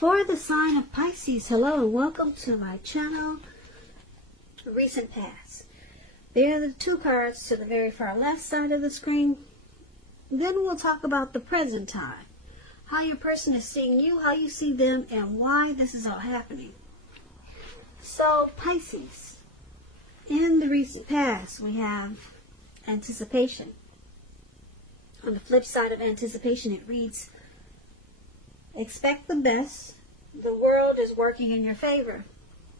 For the sign of Pisces, hello and welcome to my channel, Recent Past. There are the two cards to the very far left side of the screen. Then we'll talk about the present time, how your person is seeing you, how you see them, and why this is all happening. So Pisces, in the recent past we have anticipation. On the flip side of anticipation it reads, expect the best. The world is working in your favor.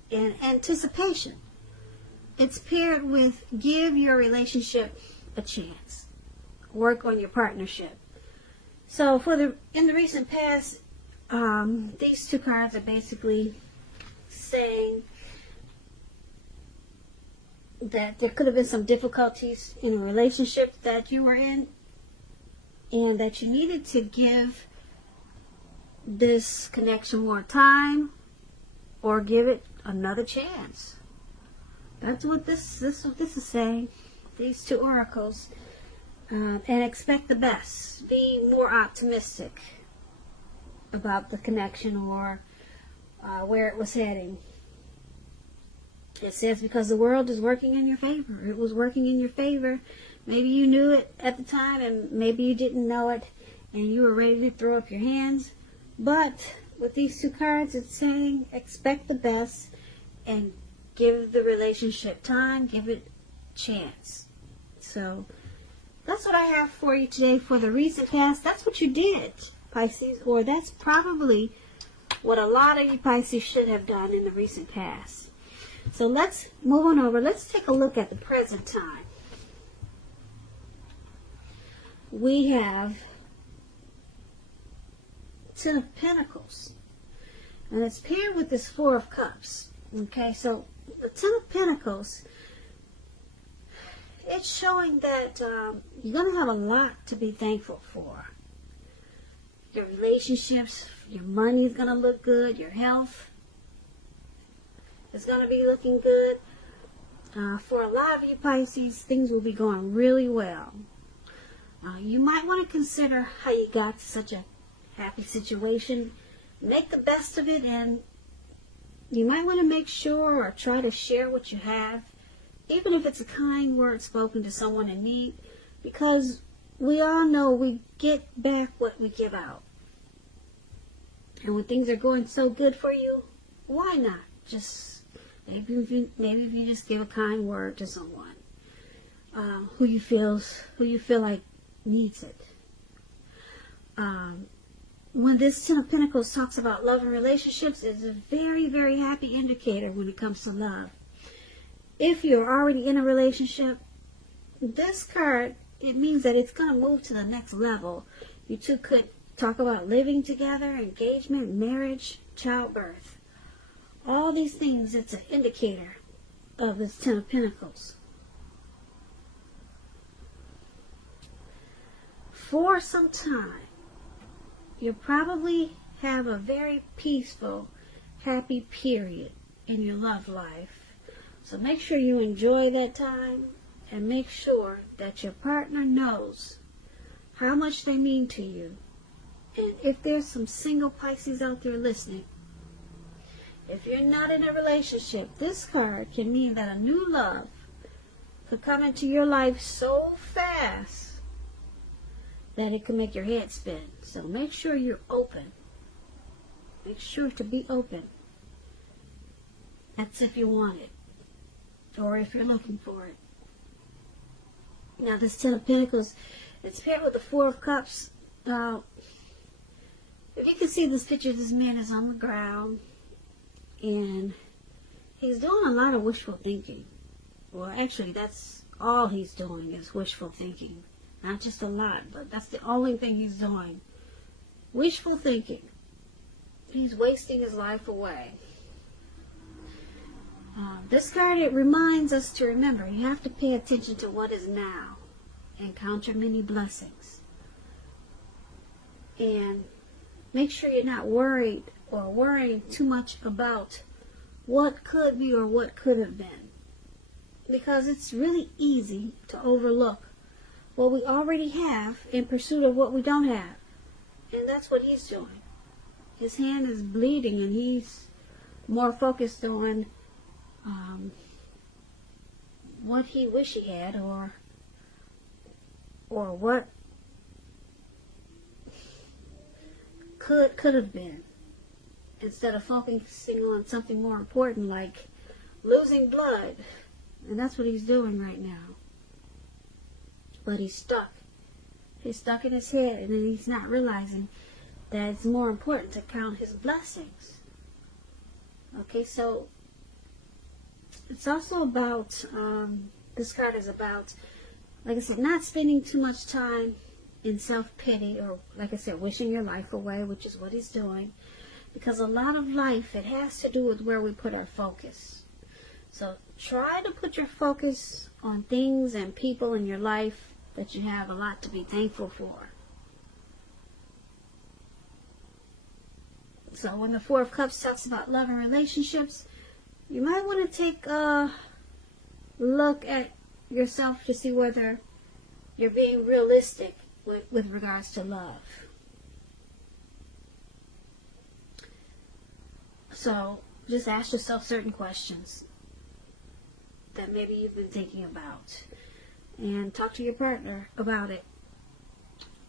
In anticipation, it's paired with give your relationship a chance. Work on your partnership. So in the recent past, these two cards are basically saying that there could have been some difficulties in a relationship that you were in, and that you needed to give this connection more time or give it another chance. That's what this is saying. These two oracles. And expect the best. Be more optimistic about the connection or where it was heading. It says because the world is working in your favor. It was working in your favor. Maybe you knew it at the time and maybe you didn't know it and you were ready to throw up your hands. But with these two cards, it's saying expect the best and give the relationship time, give it a chance. So that's what I have for you today for the recent past. That's what you did, Pisces, or that's probably what a lot of you Pisces should have done in the recent past. So let's move on over. Let's take a look at the present time. We have Ten of Pentacles, and it's paired with this Four of Cups. Okay, so the Ten of Pentacles, it's showing that you're going to have a lot to be thankful for. Your relationships, your money is going to look good, your health is going to be looking good. For a lot of you Pisces, things will be going really well. You might want to consider how you got to such a happy situation. Make the best of it, and you might want to make sure or try to share what you have, even if it's a kind word spoken to someone in need, because we all know we get back what we give out. And when things are going so good for you, why not just maybe if you just give a kind word to someone who you feel like needs it. When this Ten of Pentacles talks about love and relationships, it's a very, very happy indicator when it comes to love. If you're already in a relationship, this card, it means that it's going to move to the next level. You two could talk about living together, engagement, marriage, childbirth. All these things, it's an indicator of this Ten of Pentacles. For some time, you'll probably have a very peaceful, happy period in your love life. So make sure you enjoy that time and make sure that your partner knows how much they mean to you. And if there's some single Pisces out there listening, if you're not in a relationship, this card can mean that a new love could come into your life so fast that it can make your head spin. So make sure you're open. Make sure to be open. That's if you want it, or if you're looking for it. Now this Ten of Pentacles, it's paired with the Four of Cups. If you can see this picture, this man is on the ground and he's doing a lot of wishful thinking. Well, actually, that's all he's doing is wishful thinking. Not just a lot, but that's the only thing he's doing. Wishful thinking. He's wasting his life away. This card, it reminds us to remember, you have to pay attention to what is now and count your many blessings. And make sure you're not worried or worrying too much about what could be or what could have been. Because it's really easy to overlook what we already have in pursuit of what we don't have. And that's what he's doing. his hand is bleeding, and he's more focused on what he wish he had, or what could have been, instead of focusing on something more important like losing blood. And that's what he's doing right now. But he's stuck. He's stuck in his head, and he's not realizing that it's more important to count his blessings. Okay, so it's also about, this card is about, like I said, not spending too much time in self-pity, or, like I said, wishing your life away, which is what he's doing. Because a lot of life, it has to do with where we put our focus. So try to put your focus on things and people in your life that you have a lot to be thankful for. So when the Four of Cups talks about love and relationships, you might want to take a look at yourself to see whether you're being realistic with regards to love. So just ask yourself certain questions that maybe you've been thinking about, and talk to your partner about it.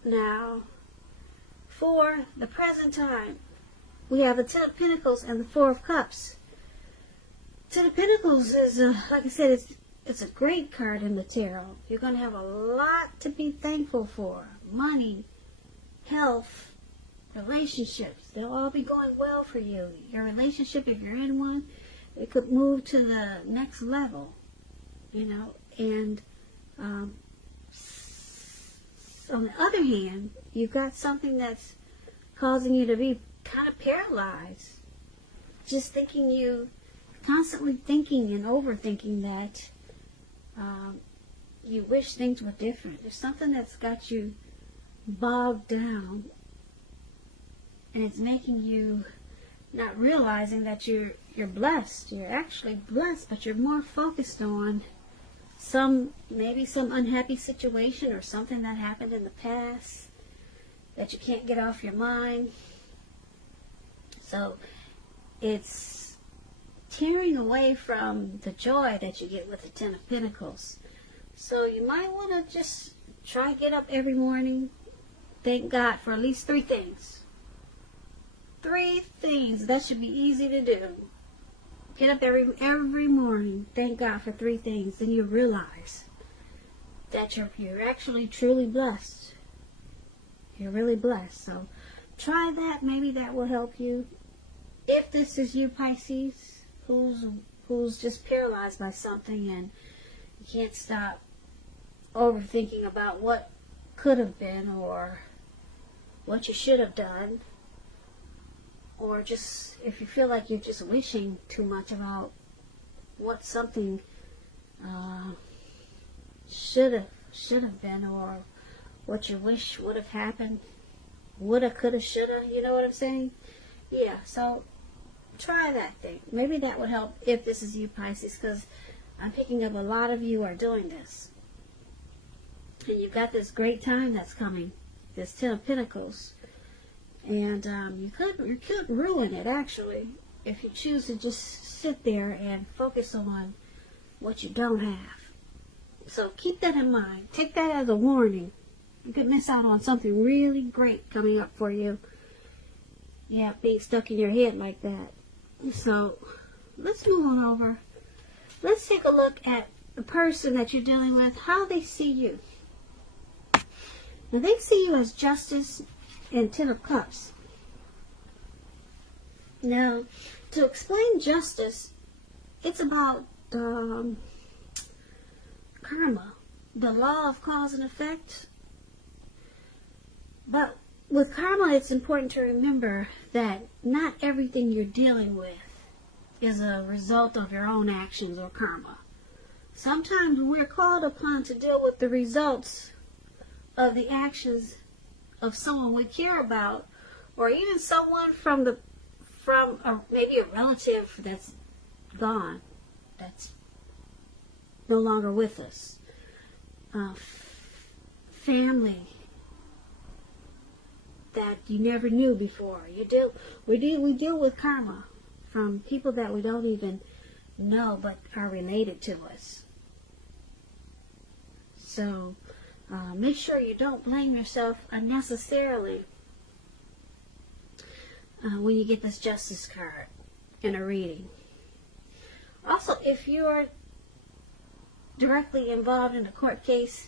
Now, for the present time, we have the Ten of Pentacles and the Four of Cups. Ten of Pentacles is, like I said, it's a great card in the tarot. You're going to have a lot to be thankful for. Money, health, relationships. They'll all be going well for you. Your relationship, if you're in one, it could move to the next level, you know. And on the other hand, you've got something that's causing you to be kind of paralyzed. Just constantly thinking and overthinking that you wish things were different. There's something that's got you bogged down, and it's making you not realizing that you're blessed. You're actually blessed, but you're more focused on maybe some unhappy situation or something that happened in the past that you can't get off your mind. So it's tearing away from the joy that you get with the Ten of Pentacles. So you might want to just try to get up every morning, thank God for at least 3 things. 3 things. That should be easy to do. Get up every morning, thank God for 3 things. Then you realize that you're actually truly blessed. You're really blessed. So try that. Maybe that will help you. If this is you, Pisces, who's just paralyzed by something and you can't stop overthinking about what could have been or what you should have done, or just if you feel like you're just wishing too much about what something should have been, or what you wish would have happened, woulda, coulda, shoulda, you know what I'm saying? Yeah, so try that thing. Maybe that would help if this is you, Pisces, because I'm picking up a lot of you are doing this. And you've got this great time that's coming, this Ten of Pentacles. And you could ruin it, actually, if you choose to just sit there and focus on what you don't have. So keep that in mind. Take that as a warning. You could miss out on something really great coming up for you. Yeah, being stuck in your head like that. So let's move on over. Let's take a look at the person that you're dealing with, how they see you. Now, they see you as Justice and Ten of Cups. Now, to explain justice, it's about karma, the law of cause and effect. But with karma, it's important to remember that not everything you're dealing with is a result of your own actions or karma. Sometimes we're called upon to deal with the results of the actions of someone we care about, or even someone from maybe a relative that's gone, that's no longer with us. Family, that you never knew before. We deal with karma from people that we don't even know but are related to us. So make sure you don't blame yourself unnecessarily when you get this Justice card in a reading. Also, if you are directly involved in a court case,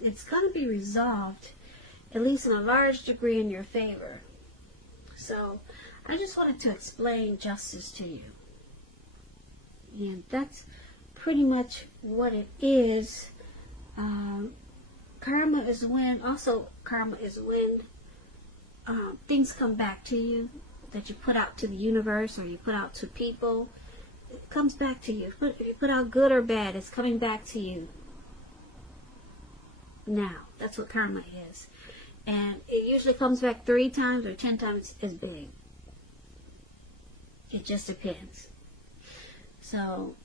it's going to be resolved, at least in a large degree, in your favor. So I just wanted to explain justice to you. And that's pretty much what it is. Karma is when things come back to you that you put out to the universe or you put out to people. It comes back to you. If you put out good or bad, it's coming back to you. Now, that's what karma is. And it usually comes back 3 times or 10 times as big. It just depends. So,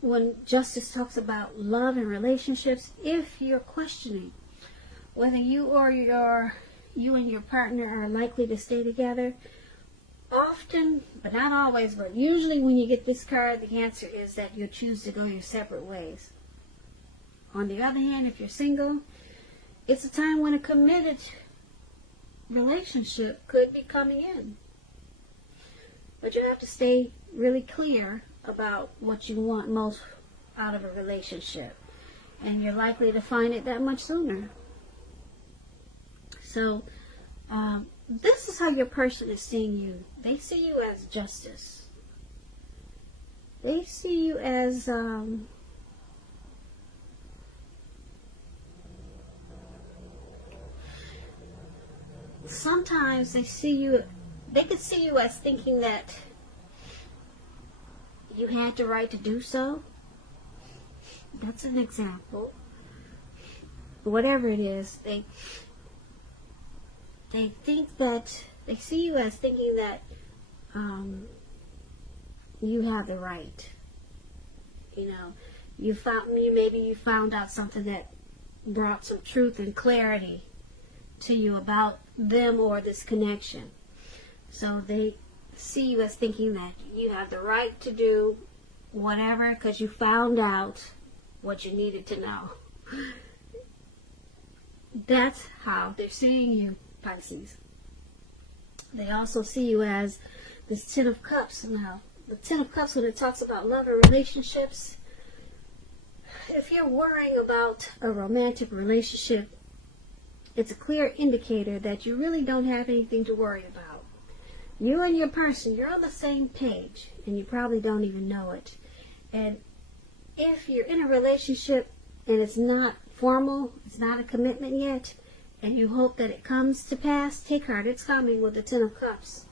when Justice talks about love and relationships, if you're questioning whether you and your partner are likely to stay together, often, but not always, but usually when you get this card, the answer is that you'll choose to go your separate ways. On the other hand, if you're single, it's a time when a committed relationship could be coming in. But you have to stay really clear about what you want most out of a relationship. And you're likely to find it that much sooner. So, this is how your person is seeing you. They see you as justice. They see you as sometimes they could see you as thinking that you had the right to do so. That's an example. Whatever it is, they think that they see you as thinking that you have the right. You know, maybe you found out something that brought some truth and clarity to you about them or this connection. So they see you as thinking that you have the right to do whatever because you found out what you needed to know. That's how they're seeing you, Pisces. They also see you as this Ten of Cups. Now, the Ten of Cups, when it talks about love and relationships, if you're worrying about a romantic relationship, it's a clear indicator that you really don't have anything to worry about. You and your person, you're on the same page, and you probably don't even know it. And if you're in a relationship and it's not formal, it's not a commitment yet, and you hope that it comes to pass, take heart, it's coming with the Ten of Cups.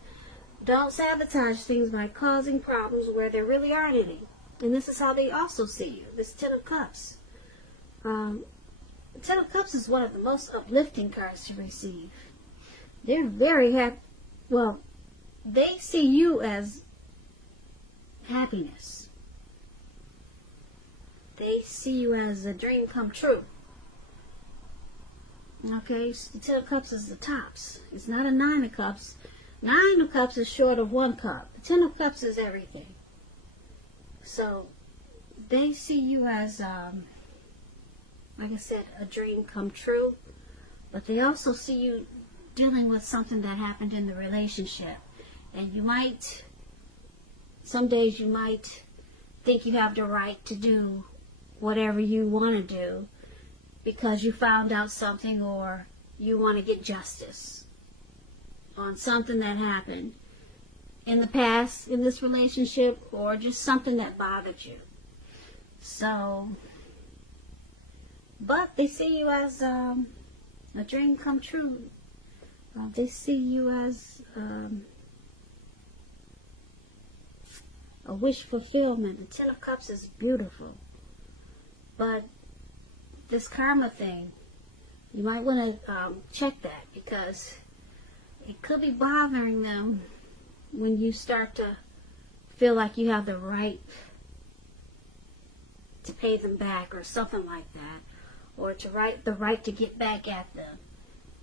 Don't sabotage things by causing problems where there really aren't any. And this is how they also see you, this Ten of Cups. The Ten of Cups is one of the most uplifting cards to receive. They're very happy. Well, they see you as happiness. They see you as a dream come true. Okay, so the Ten of Cups is the tops. It's not a Nine of Cups. Nine of Cups is short of 1 cup. The Ten of Cups is everything. So, they see you as, like I said, a dream come true. But they also see you dealing with something that happened in the relationship. And some days you might think you have the right to do whatever you want to do because you found out something or you want to get justice on something that happened in the past in this relationship or just something that bothered you. So, but they see you as a dream come true. They see you as a wish fulfillment. The Ten of Cups is beautiful. But this karma thing, you might want to check that because it could be bothering them when you start to feel like you have the right to pay them back or something like that, or the right to get back at them.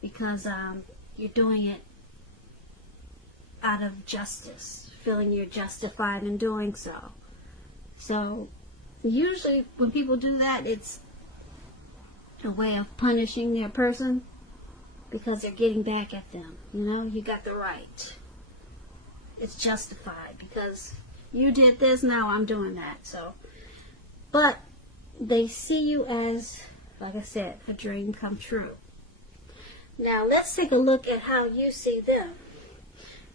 because you're doing it out of justice, feeling you're justified in doing so. So usually when people do that, it's a way of punishing their person because they're getting back at them. You know, you got the right. It's justified because you did this, now I'm doing that. So, but they see you as, like I said, a dream come true. Now let's take a look at how you see them.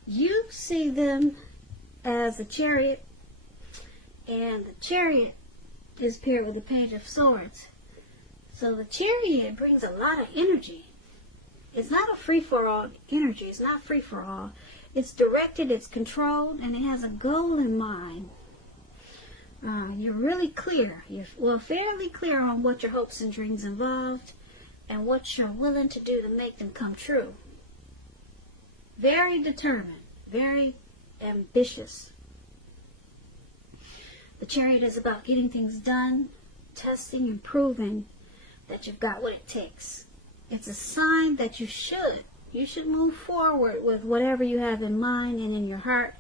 You see them as a chariot, and the chariot is paired with the Page of Swords. So the chariot brings a lot of energy. It's not a free-for-all energy. It's not free-for-all. It's directed, it's controlled, and it has a goal in mind. You're really clear. You're fairly clear on what your hopes and dreams involved and what you're willing to do to make them come true. Very determined, very ambitious. The chariot is about getting things done, testing and proving that you've got what it takes. It's a sign that you should move forward with whatever you have in mind and in your heart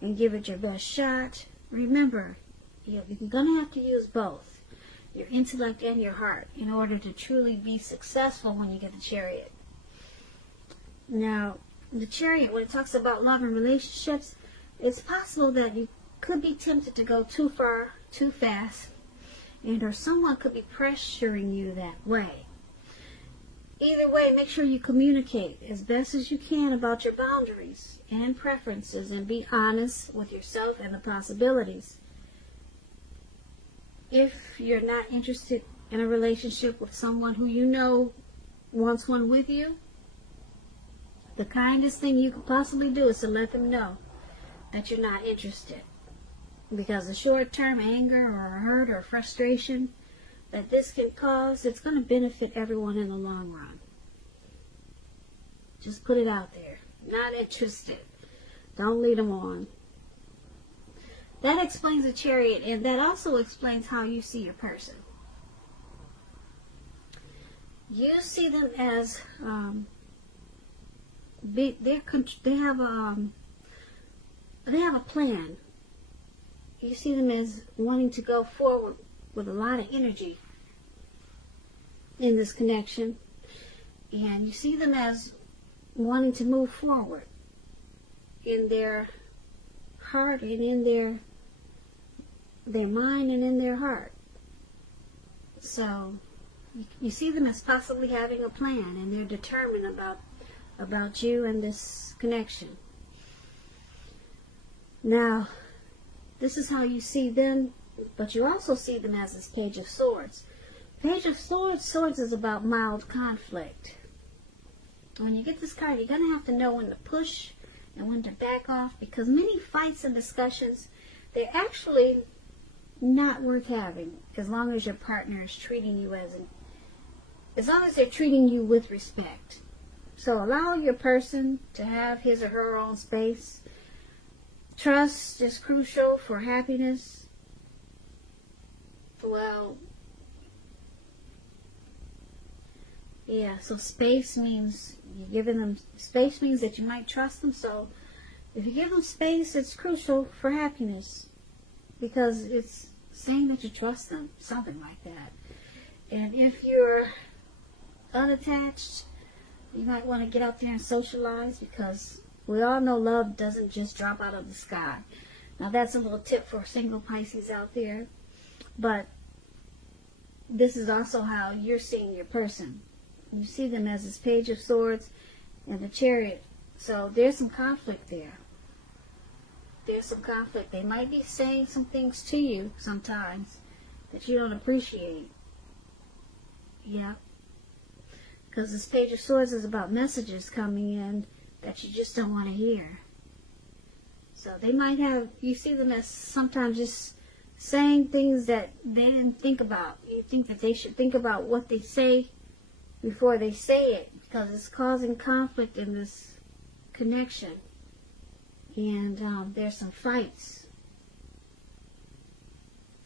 and give it your best shot. Remember, you're going to have to use both, your intellect and your heart, in order to truly be successful when you get the chariot. Now, the chariot, when it talks about love and relationships, it's possible that you could be tempted to go too far, too fast, and or someone could be pressuring you that way. Either way, make sure you communicate as best as you can about your boundaries and preferences and be honest with yourself and the possibilities. If you're not interested in a relationship with someone who you know wants one with you, the kindest thing you could possibly do is to let them know that you're not interested. Because the short-term anger or hurt or frustration that this can cause, it's going to benefit everyone in the long run. Just put it out there. Not interested. Don't lead them on. That explains the chariot, and that also explains how you see your person. You see them as they have a plan. You see them as wanting to go forward with a lot of energy in this connection, and you see them as wanting to move forward in their heart and in their mind and in their heart. So you see them as possibly having a plan, and they're determined about you and this connection. Now, this is how you see them, but you also see them as this Page of Swords. Page of Swords is about mild conflict. When you get this card, you're going to have to know when to push and when to back off, because many fights and discussions, they're actually not worth having as long as your partner is treating you as long as they're treating you with respect. So allow your person to have his or her own space. Trust is crucial for happiness. Well, yeah, so space means you're giving them space means that you might trust them. So if you give them space, it's crucial for happiness because it's saying that you trust them, something like that. And if you're unattached, you might want to get out there and socialize, because we all know love doesn't just drop out of the sky. Now that's a little tip for single Pisces out there, but this is also how you're seeing your person. You see them as this Page of Swords and the Chariot. So there's some conflict there. There's some conflict. They might be saying some things to you sometimes that you don't appreciate. Yeah. Because this Page of Swords is about messages coming in that you just don't want to hear. So they might have, you see them as sometimes just saying things that they didn't think about. You think that they should think about what they say before they say it, because it's causing conflict in this connection. And there's some fights.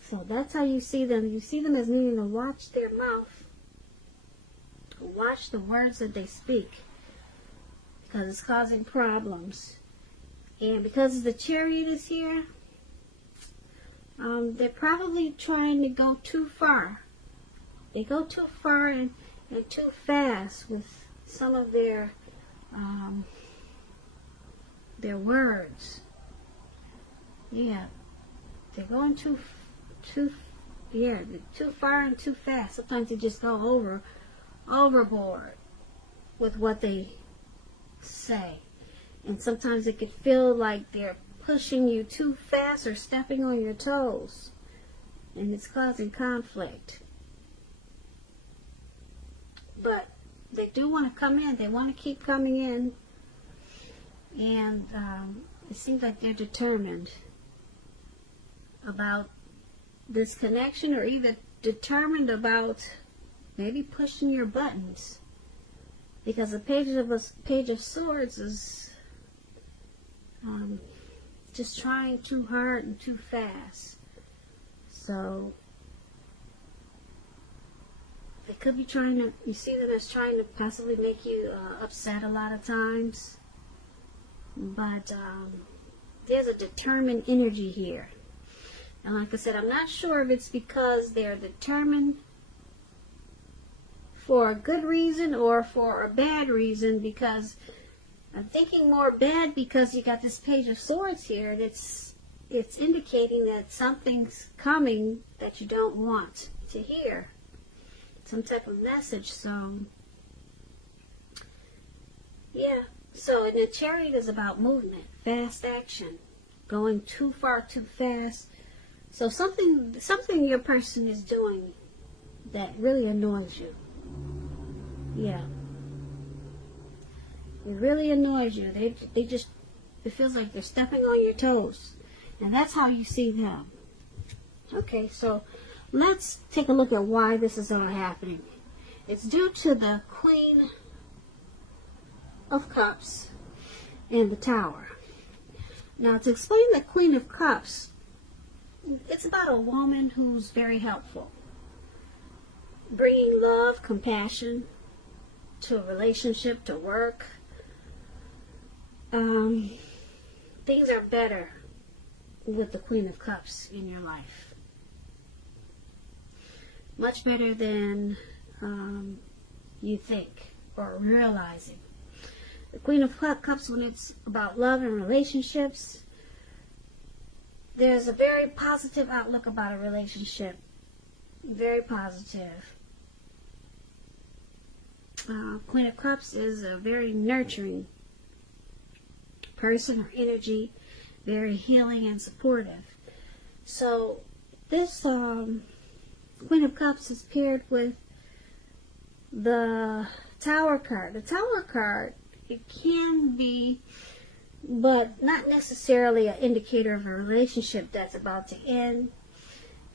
So that's how you see them. You see them as needing to watch their mouth Watch the words that they speak, because it's causing problems. And because the Chariot is here, they're probably trying to go too far. They go too far and too fast with some of their words. Yeah, they're going too far and too fast. Sometimes they just go overboard with what they say. And sometimes it could feel like they're pushing you too fast or stepping on your toes. And it's causing conflict. But they do want to come in. They want to keep coming in. And it seems like they're determined about this connection, or either determined about maybe pushing your buttons. Because the Page of Swords is just trying too hard and too fast. So they could be trying to, you see them as trying to possibly make you upset a lot of times. But there's a determined energy here. And like I said, I'm not sure if it's because they're determined for a good reason or for a bad reason, because I'm thinking more bad because you got this Page of Swords here, and it's indicating that something's coming that you don't want to hear. Some type of message. So yeah. So, and the Chariot is about movement, fast action, going too far too fast. So something your person is doing that really annoys you. Yeah. It really annoys you. They just, it feels like they're stepping on your toes. And that's how you see them. Okay, so let's take a look at why this is all happening. It's due to the Queen of Cups and the Tower. Now, to explain the Queen of Cups, it's about a woman who's very helpful, bringing love, compassion to a relationship, to work. Things are better with the Queen of Cups in your life. Much better than you think or realizing. The Queen of Cups, when it's about love and relationships, there's a very positive outlook about a relationship. Very positive. Queen of Cups is a very nurturing person or energy, very healing and supportive. So this Queen of Cups is paired with the Tower card. The Tower card, it can be, but not necessarily an indicator of a relationship that's about to end.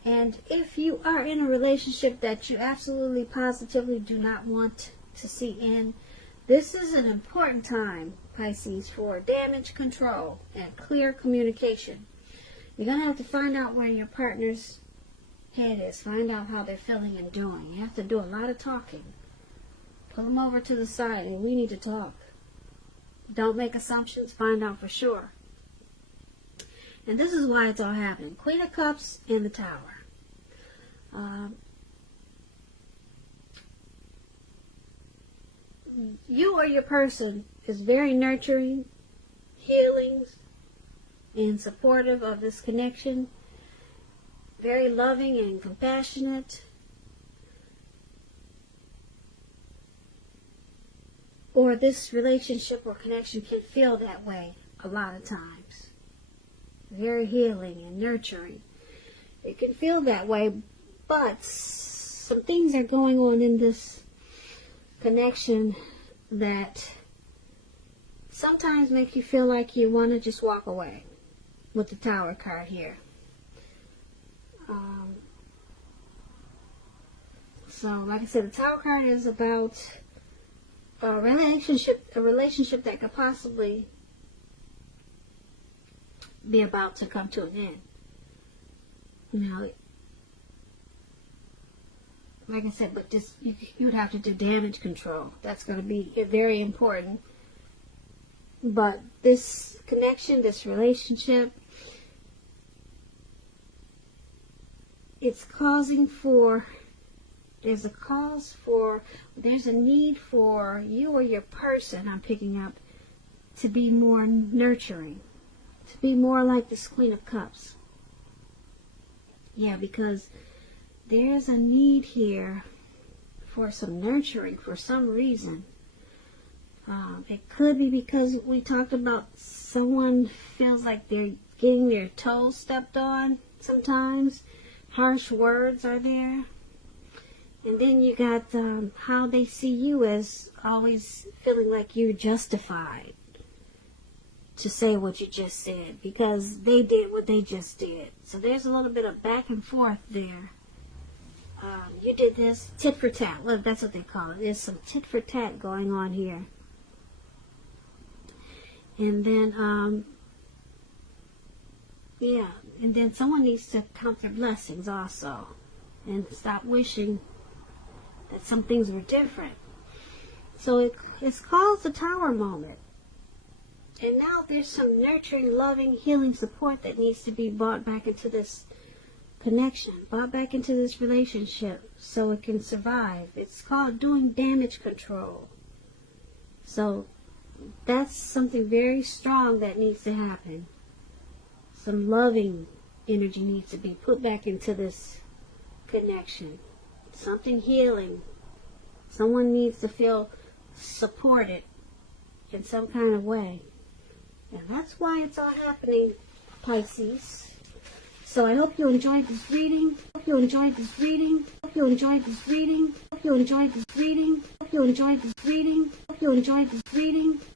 And if you are in a relationship that you absolutely positively do not want to see end, this is an important time, Pisces, for damage control and clear communication. You're going to have to find out where your partner's head is. Find out how they're feeling and doing. You have to do a lot of talking. Pull them over to the side and we need to talk. Don't make assumptions. Find out for sure. And this is why it's all happening. Queen of Cups and the Tower. You or your person is very nurturing, healing, and supportive of this connection. Very loving and compassionate. Or this relationship or connection can feel that way a lot of times. Very healing and nurturing. It can feel that way, but some things are going on in this connection that sometimes make you feel like you want to just walk away with the Tower card here. So, like I said, the Tower card is about a relationship that could possibly be about to come to an end. Now, like I said, but just you would have to do damage control. That's going to be very important. But this connection, this relationship, it's causing for, there's a need for you or your person, I'm picking up, to be more nurturing, to be more like this Queen of Cups. Yeah, because there's a need here for some nurturing for some reason. It could be because we talked about someone feels like they're getting their toes stepped on sometimes. Harsh words are there. And then you got how they see you as always feeling like you're justified to say what you just said because they did what they just did. So there's a little bit of back and forth there. You did this, tit for tat. Well, that's what they call it. There's some tit for tat going on here. And then, yeah, and then someone needs to count their blessings also and stop wishing that some things were different. So it's called the Tower moment. And now there's some nurturing, loving, healing support that needs to be brought back into this connection, brought back into this relationship so it can survive. It's called doing damage control. So that's something very strong that needs to happen. Some loving energy needs to be put back into this connection. Something healing. Someone needs to feel supported in some kind of way. And that's why it's all happening, Pisces. So I hope you enjoyed this reading. Hope you enjoyed this reading. Hope you enjoyed this reading. Hope you enjoyed this reading. Hope you enjoyed this reading. Hope you enjoyed this reading.